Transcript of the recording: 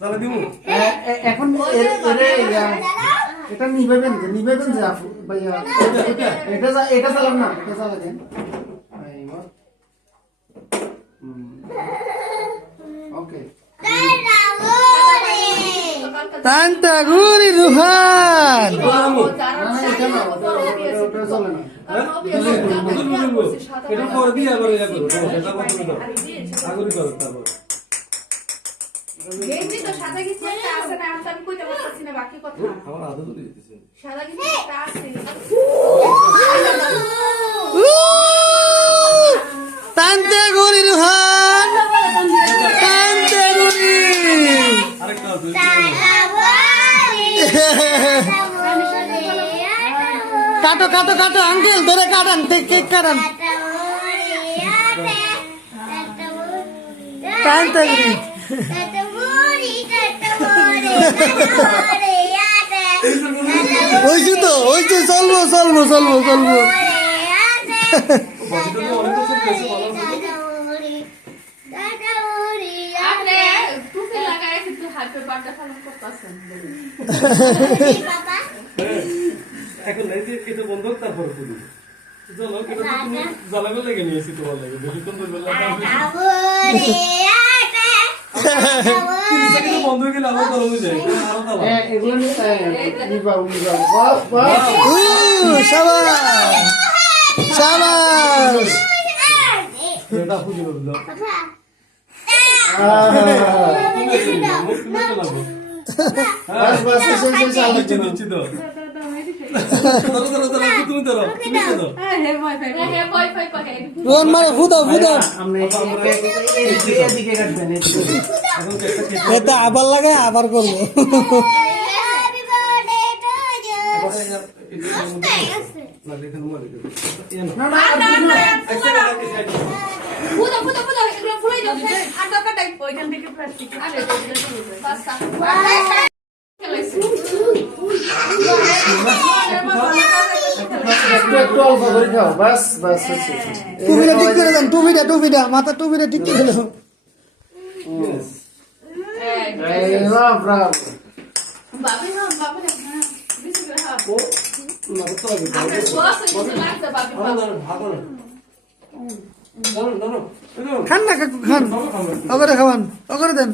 তাহলে দিব এখন এটা নিবেন যে আপু ভাইয়া এটা চালান না, এটা চালাবেন। ওকে তান্তা গুরি রুহান এটা পরে দিয়ে আবার ইয়া করো সেটা বন্ধ করো আগুন করো তারপর গেঞ্জি তো সাদা গেঞ্জি একটা আছে না, আমি কইতে পারতেছি না বাকি কথা। আমার আদত দিয়ে দিতেছে সাদা গেঞ্জি একটা আছে। তান্তা গুরি রুহান তান্তা গুরি আরেকটা আছে কাটো কাটো কাটো আঙ্কেল ধরে কাটান কেক কাটান তান্তা গুরি ওই তো চলবো চলবো চলবো চলবো আপনি টুপি লাগায় কিন্তু হাতে পাটা ফালন করতেছেন। এখন এই যে এটা বন্ধ তারপর পুরো চলো এটা তো তুমি জ্বালাবে লেগে নিয়েছি তোমার লাগে বেশিক্ষণ ধরে বন্ধ হয়ে গেলে আবার গরম হয়ে যায় এগুলো নিবাও শাবাশ শাবাশ এটা পুজো করলো দিচ্ছি তো তুমি ধরো হে ভয় ভয় পায়। রোহন মারে ফুদাও ফুদাও এদিকে কাটবেন এটা আবার লাগে আবার করবো ফুদা ফুদা ফুদা এগুলো ফুলাই দাও আর দরকারটাই ওইখান থেকে প্লাস্টিক আরে বাস একটু অল্প করে খাও বাস বাস টুপিটা ঠিক করে দেন টুপিটা মাথা টুপিটা ঠিক করে দেন বাবু না বাবু না বিসি করে হ্যাঁ ও না তো হবে আপনার বস হইছে লাগতে বাবু ভালো না না খান না কাকু খান অগরে খাওয়ান অগরে দেন